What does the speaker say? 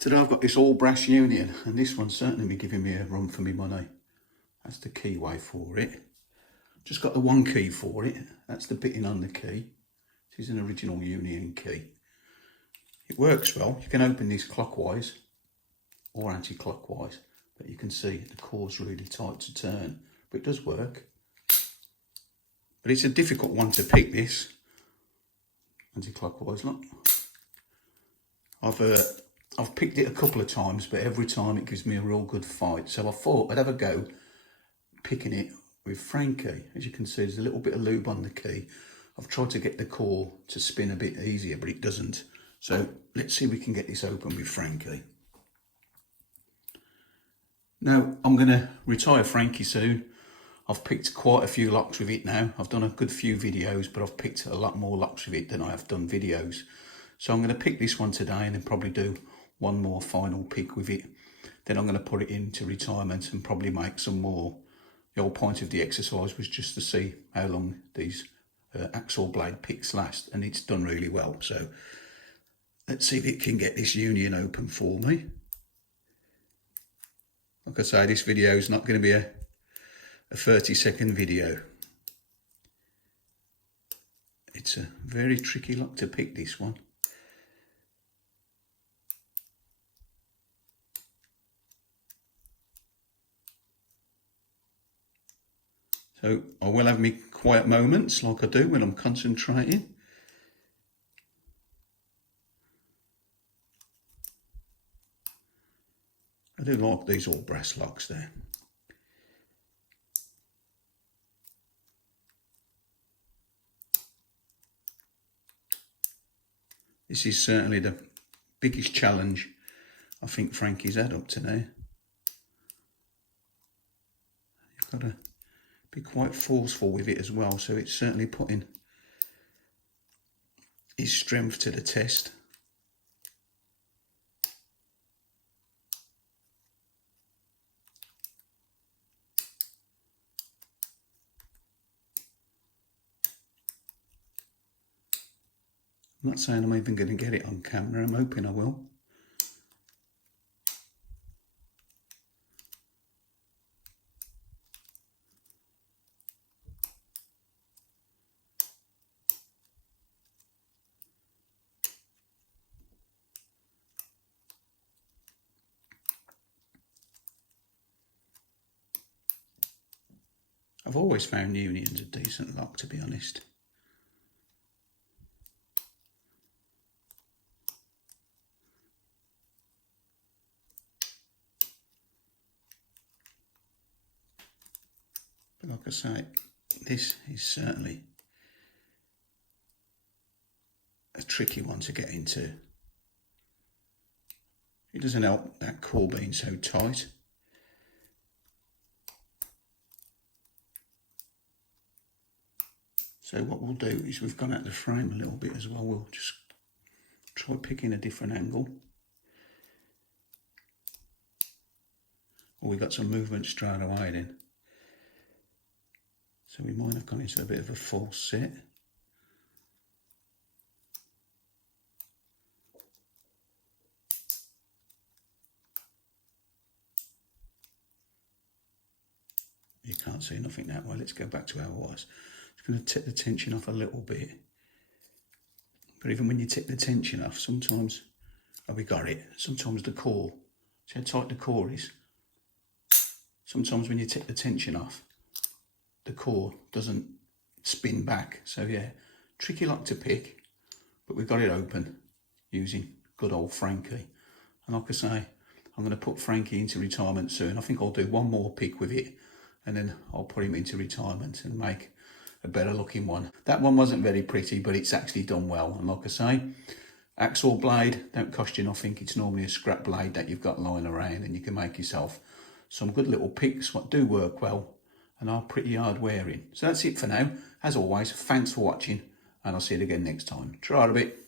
Today I've got this all brass union, and this one's certainly be giving me a run for me money. That's the keyway for it. Just got the one key for it. That's the bitting on the key. This is an original union key. It works well. You can open this clockwise or anti-clockwise, but you can see the cord's really tight to turn, but it does work. But it's a difficult one to pick, this anti-clockwise. Look, I've picked it a couple of times, but every time it gives me a real good fight. So I thought I'd have a go picking it with Frankie. As you can see, there's a little bit of lube on the key. I've tried to get the core to spin a bit easier, but it doesn't. So let's see if we can get this open with Frankie. Now, I'm going to retire Frankie soon. I've picked quite a few locks with it now. I've done a good few videos, but I've picked a lot more locks with it than I have done videos. So I'm going to pick this one today and then probably do one more final pick with it. Then I'm going to put it into retirement and probably make some more. The whole point of the exercise was just to see how long these hacksaw blade picks last, and it's done really well. So let's see if it can get this union open for me. Like I say, this video is not going to be a 30-second video. It's a very tricky lock to pick, this one. So I will have me quiet moments like I do when I'm concentrating. I do like these all brass locks there. This is certainly the biggest challenge I think Frankie's had up to now. You've got to be quite forceful with it as well, so it's certainly putting his strength to the test. I'm not saying I'm even going to get it on camera. I'm hoping I will. I've always found unions a decent lock, to be honest. But like I say, this is certainly a tricky one to get into. It doesn't help that core being so tight. So what we'll do is, we've gone out the frame a little bit as well. We'll just try picking a different angle. Well, we got some movement straight away then. So we might have gone into a bit of a false set. You can't see nothing that way. Let's go back to how it was. It's going to take the tension off a little bit. But even when you take the tension off, sometimes, oh, we got it. Sometimes the core, see how tight the core is? Sometimes when you take the tension off, the core doesn't spin back. So yeah, tricky lock to pick, but we got it open using good old Frankie. And like I say, I'm going to put Frankie into retirement soon. I think I'll do one more pick with it, and then I'll put him into retirement and make a better looking one. That one wasn't very pretty, but it's actually done well. And like I say, hacksaw blade don't cost you nothing. It's normally a scrap blade that you've got lying around, and you can make yourself some good little picks what do work well and are pretty hard wearing. So that's it for now. As always, thanks for watching, and I'll see you again next time. Try it a bit.